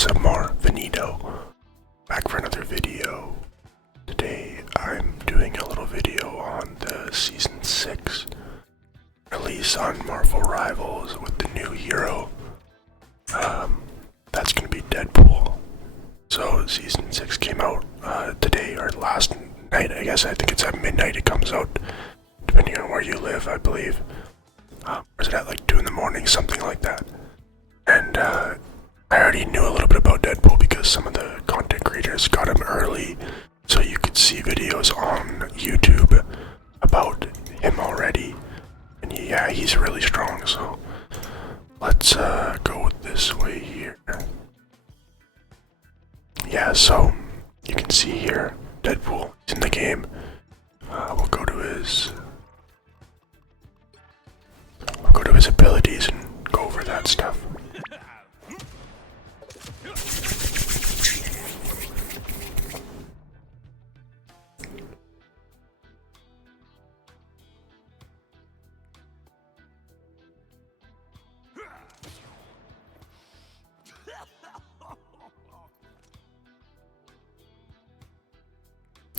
ASMRFunido, back for another video. Today I'm doing a little video on the Season 6 release on Marvel Rivals with the new hero. That's going to be Deadpool. So Season 6 came out today, or last night, I guess. I think it's at midnight it comes out, depending on where you live, I believe. Or is it at like 2 in the morning, something like that. And I already knew a little bit about Deadpool because some of the content creators got him early, so you could see videos on YouTube about him already. And yeah, he's really strong, so let's go this way here. Yeah, so you can see here, Deadpool is in the game. We'll go to his abilities and go over that stuff.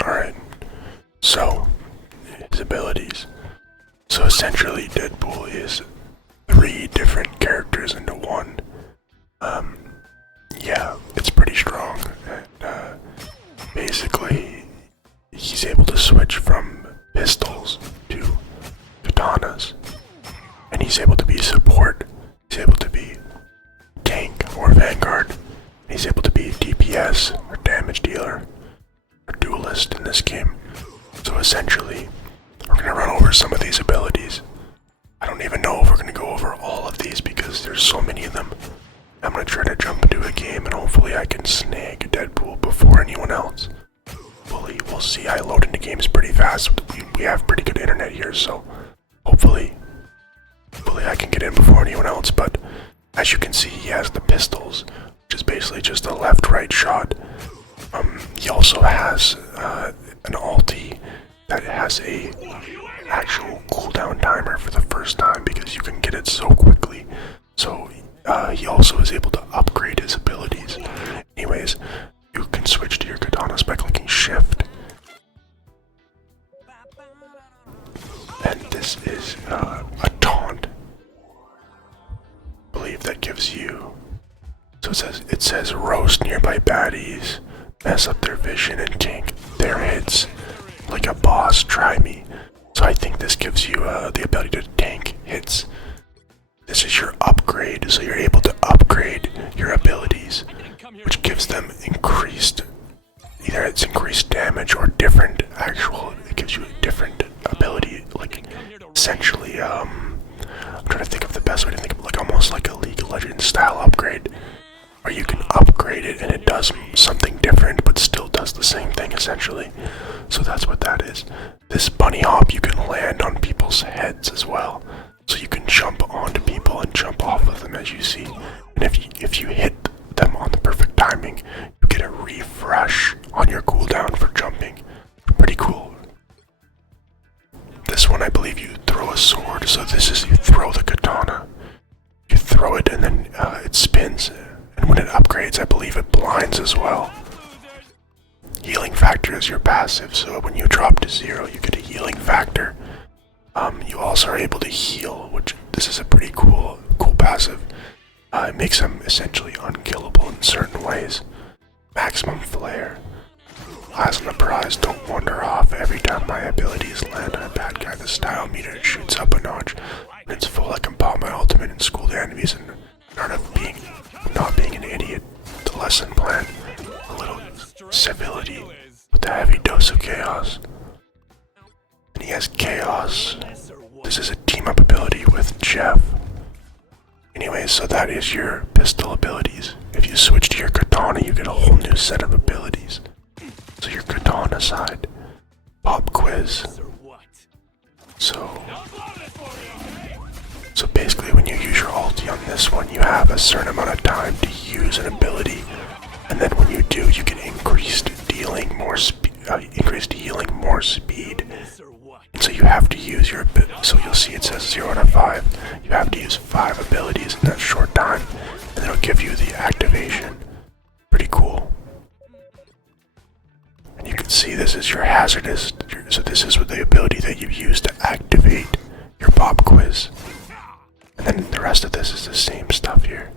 Alright, so his abilities. So essentially Deadpool is 3 different characters into one. Yeah, it's pretty strong, and basically he's able to switch from pistols to katanas, and he's able to be support, he's able to be tank or vanguard, he's able to be DPS or damage dealer or duelist in this game. So essentially we're going to run over some of these abilities. I don't even know if we're going to go over all of these because there's so many of them. I'm going to try to jump into a game and hopefully I can snag Deadpool before anyone else. Hopefully, we'll see. I load into games pretty fast. We have pretty good internet here, so hopefully I can get in before anyone else. But as you can see, he has the pistols, which is basically just a left-right shot. He also has an ulti that has a actual cooldown timer for the first time because you can get it so quickly. So he also is able to upgrade his abilities. Anyways, you can switch to your katanas by clicking shift. And this is a taunt, I believe, that gives you, so it says roast nearby baddies, mess up their vision and tank their hits like a boss, try me. So I think this gives you the ability to tank hits. This is your upgrade, so you're able to upgrade your abilities, which gives them increased, either it's increased damage or different actual, it gives you a different ability, like essentially, I'm trying to think of the best way to think of it, like almost like a League of Legends style upgrade, where you can upgrade it and it does something different but still does the same thing essentially. So that's what that is. This bunny hop, you can land on people's heads as well. So you can jump onto people and jump off of them, as you see. And if you hit them on the perfect timing, you get a refresh on your cooldown for jumping. Pretty cool. This one, I believe you throw a sword. So this is, you throw the katana. You throw it and then it spins. And when it upgrades, I believe it blinds as well. Healing factor is your passive, so when you drop to 0, you get a healing factor. You also are able to heal, which this is a pretty cool passive. It makes them essentially unkillable in certain ways. Maximum flare. Eyes on the prize, don't wander off. Every time my abilities land on a bad guy, the style meter shoots up a notch. When it's full, I can pop my ultimate and school the enemies and not being an idiot. The lesson plan. A little civility with a heavy dose of chaos. And he has chaos. This is a team-up ability with Jeff. Anyways, so that is your pistol abilities. If you switch to your katana, you get a whole new set of abilities. So your katana side. Pop quiz. So basically when you use your ulti on this one, you have a certain amount of time to use an ability. And then when you do, you get increased healing, more speed. And so you have to use your so you'll see it says 0 out of 5. You have to use 5 abilities in that short time, and it'll give you the activation. this is your hazardous. So this is the ability that you use to activate your pop quiz. And then the rest of this is the same stuff here.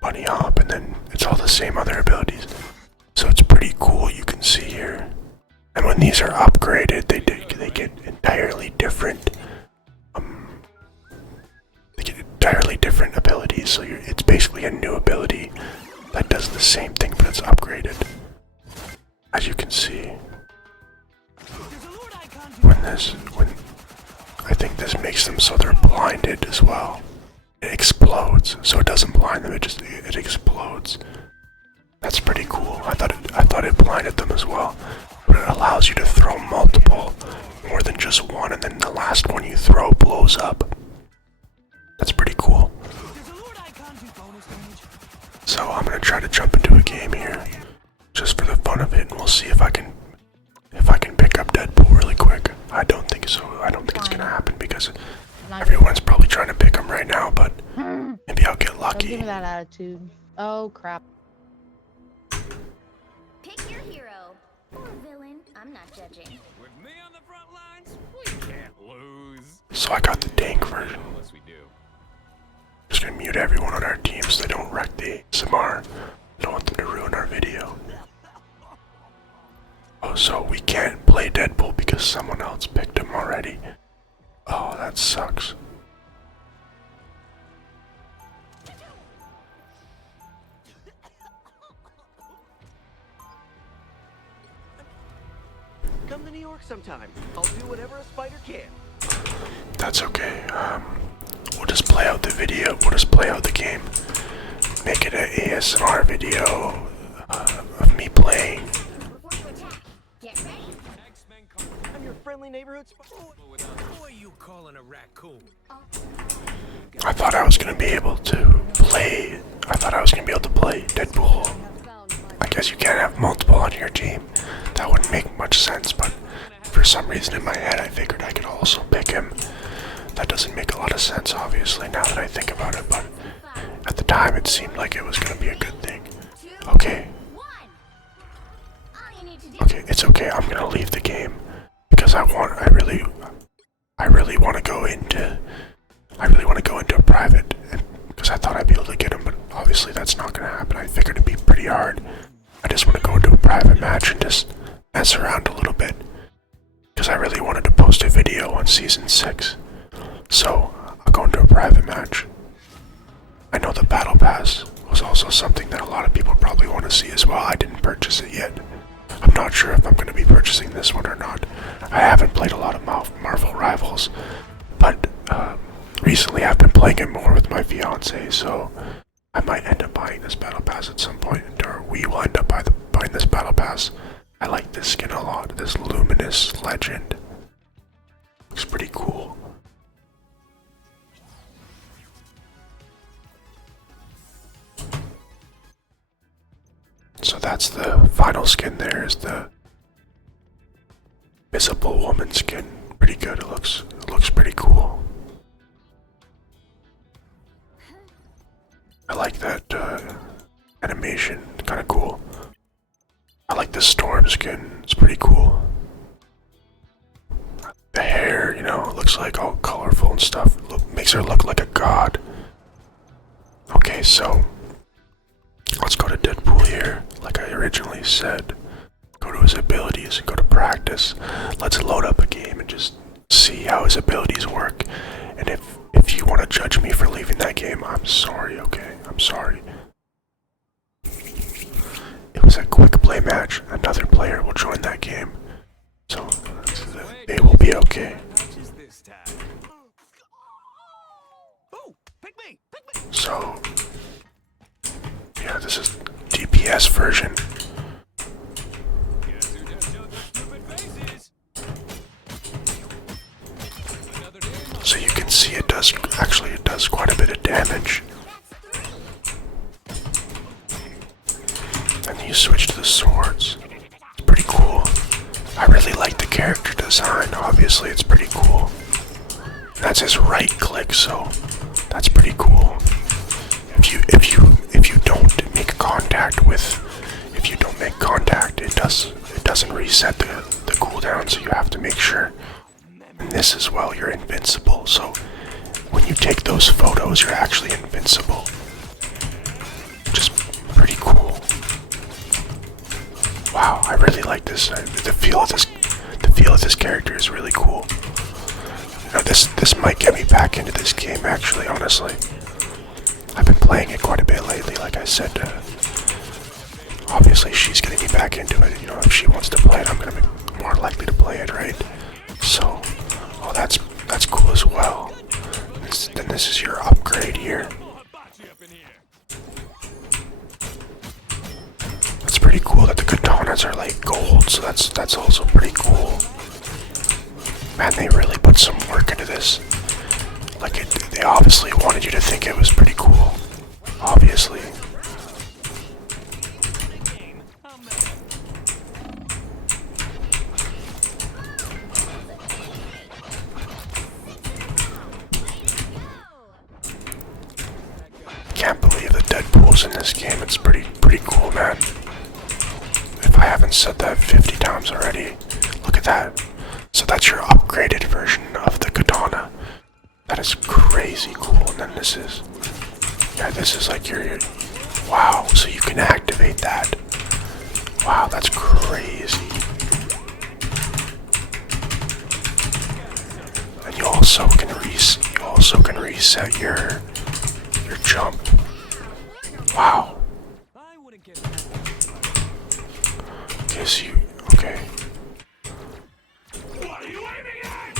Bunny hop, and then it's all the same other abilities. So it's pretty cool, you can see here. And when these are upgraded, they get entirely different. They get entirely different abilities. So it's basically a new ability that does the same thing, but it's upgraded. As you can see, when I think this makes them so they're blinded as well. It explodes, so it doesn't blind them. It explodes. That's pretty cool. I thought it blinded them as well, but it allows you to throw multiple, more than just one, and then the last one you throw blows up. That's pretty cool. So I'm gonna try to jump into a game here, just for the fun of it, and we'll see if I can pick up Deadpool really quick. I don't think so. I don't think it's gonna happen because everyone's probably trying to pick him right now, but maybe I'll get lucky. Don't give me that attitude. Oh crap. Pick your hero or villain. I'm not judging. With me on the front lines, we can't lose. So I got the dank version. Unless we do. Just gonna mute everyone on our team so they don't wreck the ASMR. I don't want them to ruin our video. Oh, so we can't play Deadpool because someone else picked him already. Oh, that sucks. Come to New York sometime. I'll do whatever a spider can. That's okay. We'll just play out the video. We'll just play out the game. Make it an ASMR video of me playing. Before you attack, get ready. I'm your friendly neighborhood Who are you calling a raccoon? I thought I was gonna be able to play. Deadpool. I guess you can't have multiple on your team. That wouldn't make much sense, but for some reason in my head I figured I could also pick him. That doesn't make a lot of sense, obviously, now that I think about it, but at the time it seemed like it was gonna be a good thing. Okay. Okay, it's okay. I'm gonna leave the game because I really want to go into a private, and because I thought I'd be able to get him, but obviously that's not gonna happen. I figured it'd be pretty hard. I just want to go into a private match and just mess around a little bit because I really wanted to post a video on season 6. So I'll go into a private match. I know the battle pass was also something that a lot of people probably want to see as well. I didn't purchase it yet. I'm not sure if I'm going to be purchasing this one or not. I haven't played a lot of Marvel Rivals, but recently I've been playing it more with my fiance, so I might end up buying this battle pass at some point, or we will end up buying this battle pass. I like this skin a lot, this luminous legend. Looks pretty cool. So that's the final skin there, is the visible woman skin. Pretty good, it looks pretty cool. I like that animation, kinda cool. I like the storm skin, it's pretty cool. The hair, you know, looks like all colorful and stuff. Makes her look like a god. Okay, so let's go to Deadpool here, like I originally said. Go to his abilities and go to practice. Let's load up a game and just see how his abilities work. And if you want to judge me for leaving that game, I'm sorry, okay? I'm sorry. It was a quick play match. Another player will join that game. So they will be okay. So yeah, this is DPS version. So you can see it does quite a bit of damage. And you switch to the swords. It's pretty cool. I really like the character design, obviously it's pretty cool. That's his right click, so that's pretty cool. If you don't make contact, it does doesn't reset the cooldown, so you have to make sure. And this as well, you're invincible. So when you take those photos, you're actually invincible. Just pretty cool. Wow, I really like this. The feel of this character is really cool. You know, this might get me back into this game. Actually, honestly, I've been playing it quite a bit lately. Like I said, obviously she's getting me back into it. You know, if she wants to play it, I'm gonna be more likely to play it, right? So, oh, that's cool as well. Then this is your upgrade here. It's pretty cool that the katanas are like gold, so that's also pretty cool. Man, they really put some work into this. Like, they obviously wanted you to think it was pretty cool. Obviously. Can't believe the Deadpool's in this game. It's pretty cool, man. If I haven't said that 50 times already, look at that. So that's your upgraded version of the katana. That is crazy cool. And then this is, yeah, this is like your wow. So you can activate that. Wow, that's crazy. And you also can reset your jump. Wow. Okay, so okay. What are you aiming at?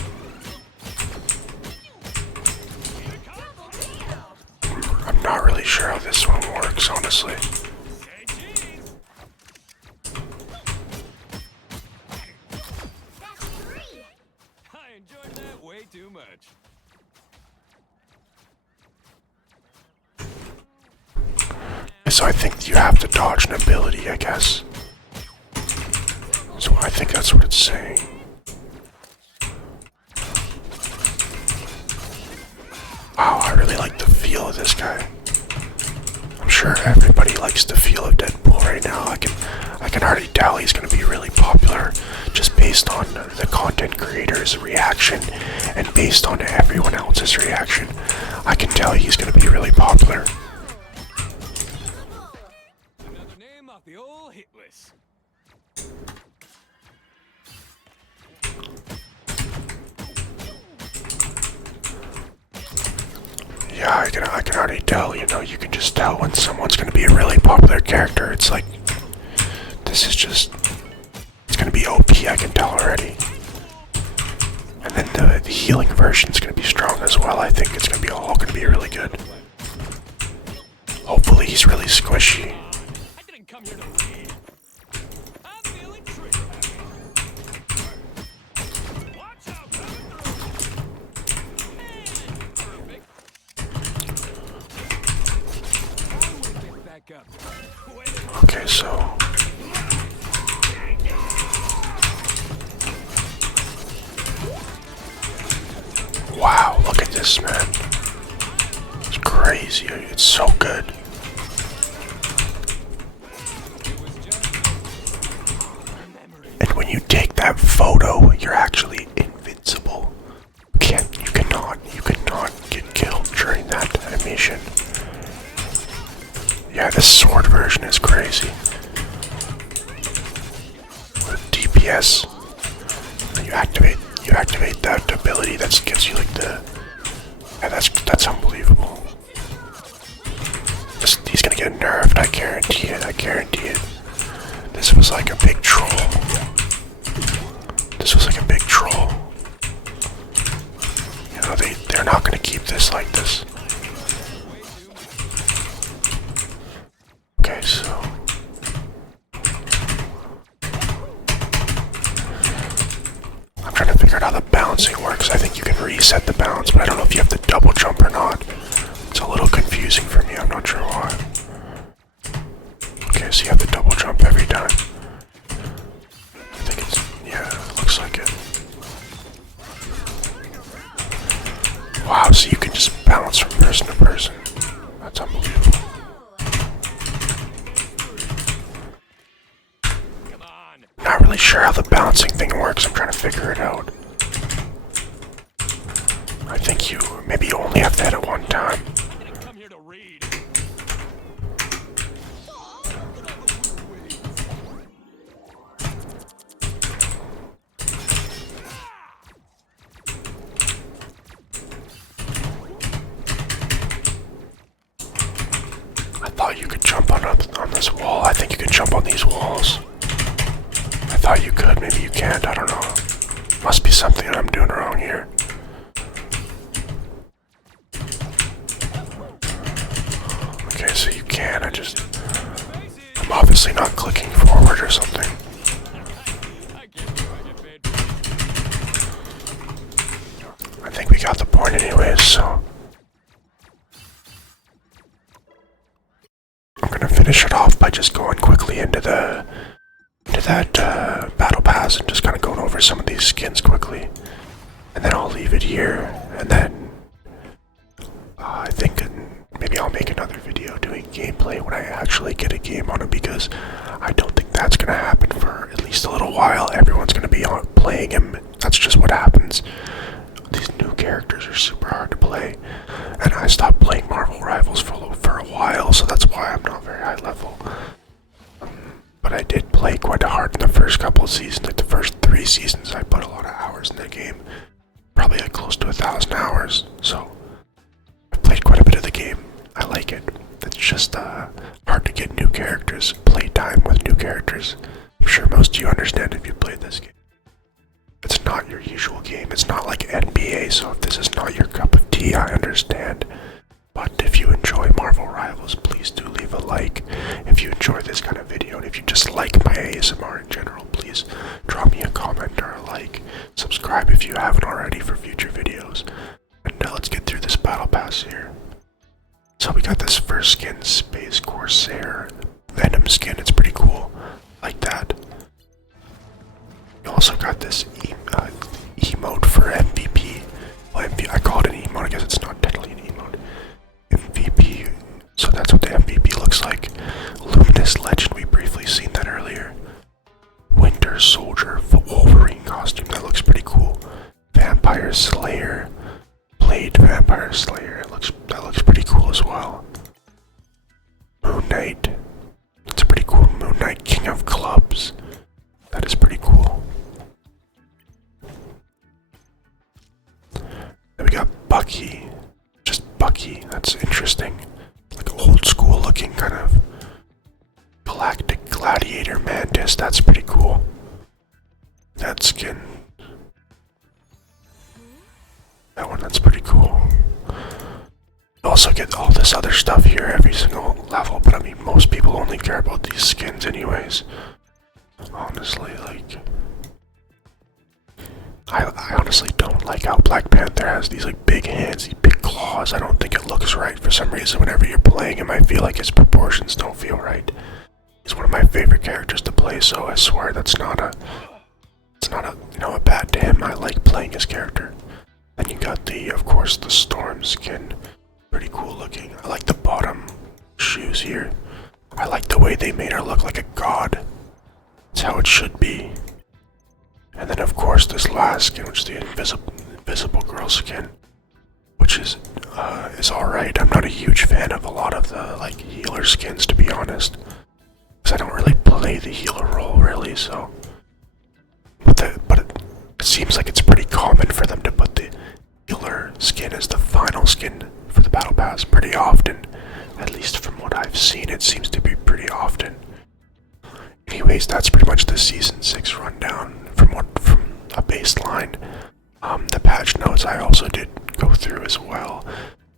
I'm not really sure how this one works, honestly. Say cheese. I enjoyed that way too much. So I think you have to dodge an ability, I guess. So I think that's what it's saying. Wow, I really like the feel of this guy. I'm sure everybody likes the feel of Deadpool right now. I can already tell he's gonna be really popular just based on the content creator's reaction and based on everyone else's reaction. I can tell he's gonna be really popular. Another name off the old hit list. Yeah, I can already tell, you know, you can just tell when someone's gonna be a really popular character. It's like, this is just, it's gonna be OP, I can tell already. And then the healing version's gonna be strong as well. I think it's gonna be all gonna be really good. Hopefully he's really squishy. I didn't come here to read. I'm feeling trigger happy. Watch out, perfect. I will get back up. Okay, so wow, look at this, man. It's crazy. It's so good. And when you take that photo, you're actually invincible. You cannot get killed during that animation. Yeah, this sword version is crazy. With DPS, and you activate that ability that gives you like the. Yeah, that's unbelievable. He's gonna get nerfed. I guarantee it. I guarantee it. This was like a big troll. This was like a big troll. You know, they're not gonna keep this like this. Okay, so I'm trying to figure out how the bouncing works. I think you can reset the bounce, but I don't know if you have to double jump or not. It's a little confusing for me, I'm not sure why. Okay, so you have to double jump every time. I think it's, yeah, it looks like it. Wow, so you can just bounce from person to person. That's unbelievable. Come on. Not really sure how the bouncing thing works. I'm trying to figure it out. I think maybe you only have to hit it one time. Didn't come here to read. I thought you could jump on this wall. I think you can jump on these walls. I thought you could. Maybe you can't. I don't know. Must be something that I'm doing wrong here. Okay, so you can. I'm obviously not clicking forward or something. I get you, I get paid for I think we got the point anyways, so I'm gonna finish it off by just going quickly into that battle pass and just kind of going over some of these skins quickly, and then I'll leave it here, and then I think maybe I'll make another video doing gameplay when I actually get a game on it, because I don't think that's gonna happen for at least a little while. Everyone's gonna be playing him. That's just what happens. These new characters are super hard to play, and I stopped playing Marvel Rivals for a while, so that's why I'm not very high level. But I did play quite hard in the first couple of seasons. Like the first 3 seasons, I put a lot of hours in the game, probably like close to 1,000 hours. So I've played quite a bit of the game. I like it. It's just hard to get new characters, play time with new characters. I'm sure most of you understand if you played this game. It's not your usual game. It's not like NBA, so if this is not your cup of tea, I understand. But if you enjoy Marvel Rivals, please do leave a like. If you enjoy this kind of video, and if you just like my ASMR in general, please drop me a comment or a like. Subscribe if you haven't already for future videos. And let's get through this battle pass here. So we got this first skin, Space Corsair Venom skin. It's pretty cool. Like that. We also got this emote for MVP. Well, I call it an emote. I guess it's not technically an emote. MVP. So that's what the MVP looks like. Luminous Legend. We briefly seen that earlier. Winter Soldier Wolverine costume. That looks pretty cool. Vampire Slayer. Blade Vampire Slayer. That looks pretty cool as well. Moon Knight. That's a pretty cool Moon Knight. King of Clubs. That is pretty cool. Then we got Bucky. Just Bucky. That's interesting. Like old school looking kind of Galactic Gladiator Mantis. That's pretty cool. That skin. That one, that's pretty cool. You also get all this other stuff here every single level, but I mean, most people only care about these skins anyways. Honestly, like, I honestly don't like how Black Panther has these like big hands, these big claws. I don't think it looks right for some reason. Whenever you're playing him, I feel like his proportions don't feel right. He's one of my favorite characters to play, so I swear it's not a a bad to him. I like playing his character. Then you got of course, the Storm skin. Pretty cool looking. I like the bottom shoes here. I like the way they made her look like a god. It's how it should be. And then of course this last skin, which is the invisible girl skin, which is alright. I'm not a huge fan of a lot of the like healer skins, to be honest, because I don't really play the healer role really. So, but it seems like it's pretty common for them to put the healer skin as the final skin for the battle pass pretty often. At least from what I've seen, it seems to be pretty often. Anyways, that's pretty much the Season 6 rundown from a baseline. The patch notes I also did go through as well.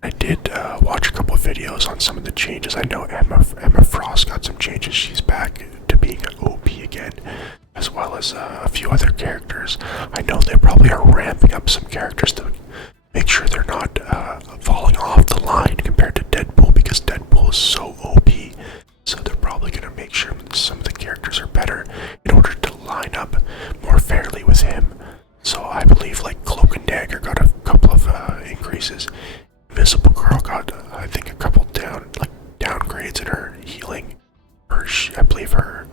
I did watch a couple of videos on some of the changes. I know Emma Frost got some changes. She's back to being an OP again, as well as a few other characters. I know they probably are ramping up some characters to make sure they're not falling off the line compared to Deadpool, because Deadpool is so OP. So they're probably going to make sure some of the characters are better in order to line up more fairly with him. So I believe like Cloak and Dagger got a couple of increases. Invisible Girl got, I think, a couple downgrades in her healing. I believe her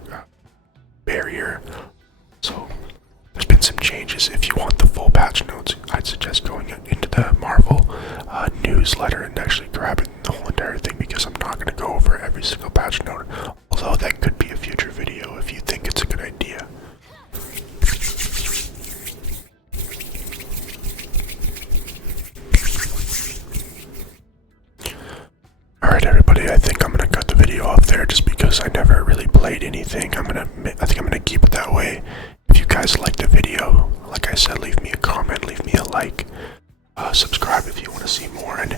barrier. So patch notes, I'd suggest going into the Marvel newsletter and actually grabbing the whole entire thing, because I'm not going to go over every single patch note, although that could be a future video if you think it's a good idea. Alright everybody, I think I'm gonna cut the video off there just because I never really played anything. I think I'm gonna keep it that way. If you guys liked the video, like I said, leave me a comment, leave me a like, subscribe if you want to see more, and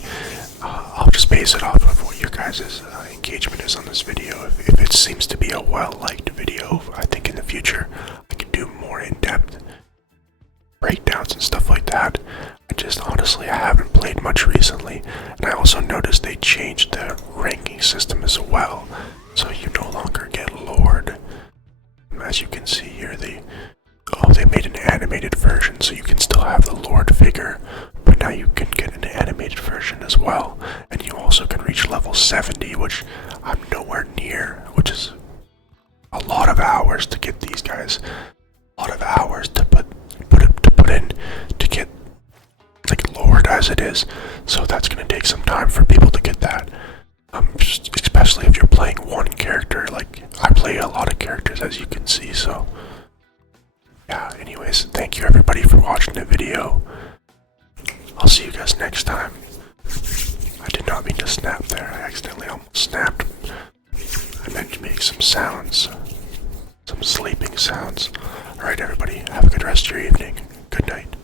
I'll just base it off of what your guys' engagement is on this video. If it seems to be a well-liked video, I think in the future I can do more in-depth breakdowns and stuff like that. I haven't played much recently, and I also noticed they changed the ranking system as well, so you no longer get Lord. As you can see here, they made an animated version, so you can still have the Lord figure, but now you can get an animated version as well, and you also can reach level 70, which I'm nowhere near, which is a lot of hours to get these guys, a lot of hours to put in to get like Lord as it is, so that's going to take some time for people to get that, especially if you're playing one character. Like, I play a lot of characters, as you can see, so yeah. Anyways, thank you everybody for watching the video. I'll see you guys next time. I did not mean to snap there, I accidentally almost snapped. I meant to make some sounds, some sleeping sounds. Alright everybody, have a good rest of your evening. Good night.